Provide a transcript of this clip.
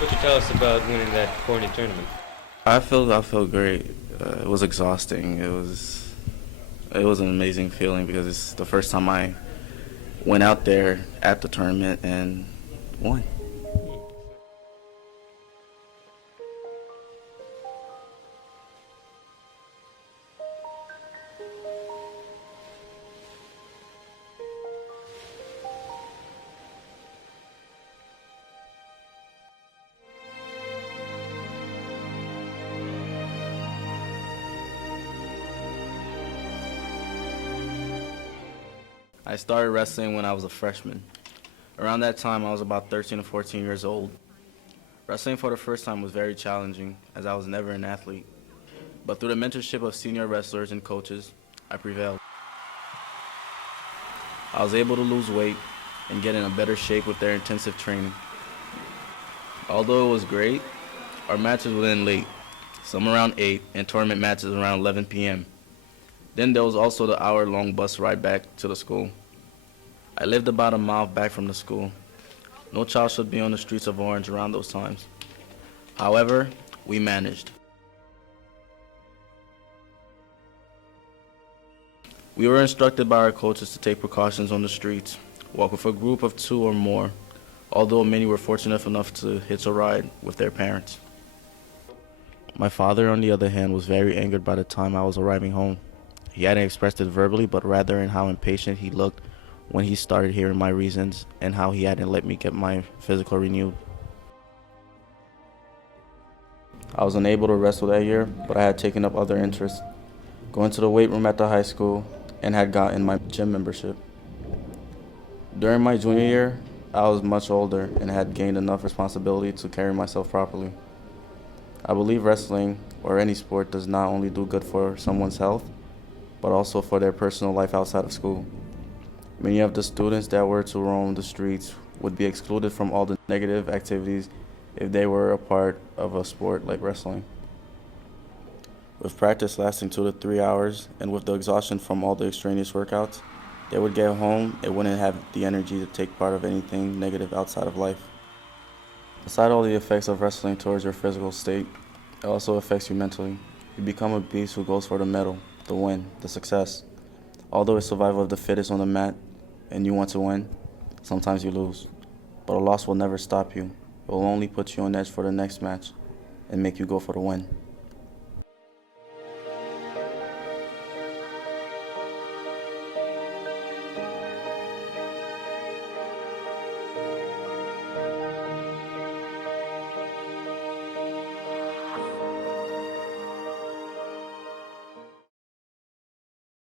What you tell us about winning that corny tournament? I felt great. It was exhausting. It was an amazing feeling because it's the first time I went out there at the tournament and won. I started wrestling when I was a freshman. Around that time, I was about 13 or 14 years old. Wrestling for the first time was very challenging as I was never an athlete. But through the mentorship of senior wrestlers and coaches, I prevailed. I was able to lose weight and get in a better shape with their intensive training. Although it was great, our matches would end late, some around 8 and tournament matches around 11 p.m. Then there was also the hour-long bus ride back to the school. I lived about a mile back from the school. No child should be on the streets of Orange around those times. However, we managed. We were instructed by our coaches to take precautions on the streets, walk with a group of 2 or more, although many were fortunate enough to hitch a ride with their parents. My father, on the other hand, was very angered by the time I was arriving home. He hadn't expressed it verbally, but rather in how impatient he looked when he started hearing my reasons and how he hadn't let me get my physical renewed. I was unable to wrestle that year, but I had taken up other interests, going to the weight room at the high school, and had gotten my gym membership. During my junior year, I was much older and had gained enough responsibility to carry myself properly. I believe wrestling, or any sport, does not only do good for someone's health, but also for their personal life outside of school. Many of the students that were to roam the streets would be excluded from all the negative activities if they were a part of a sport like wrestling. With practice lasting 2 to 3 hours, and with the exhaustion from all the extraneous workouts, they would get home and wouldn't have the energy to take part of anything negative outside of life. Aside all the effects of wrestling towards your physical state, it also affects you mentally. You become a beast who goes for the medal, the win, the success. Although it's survival of the fittest on the mat, and you want to win, sometimes you lose. But a loss will never stop you. It will only put you on edge for the next match and make you go for the win.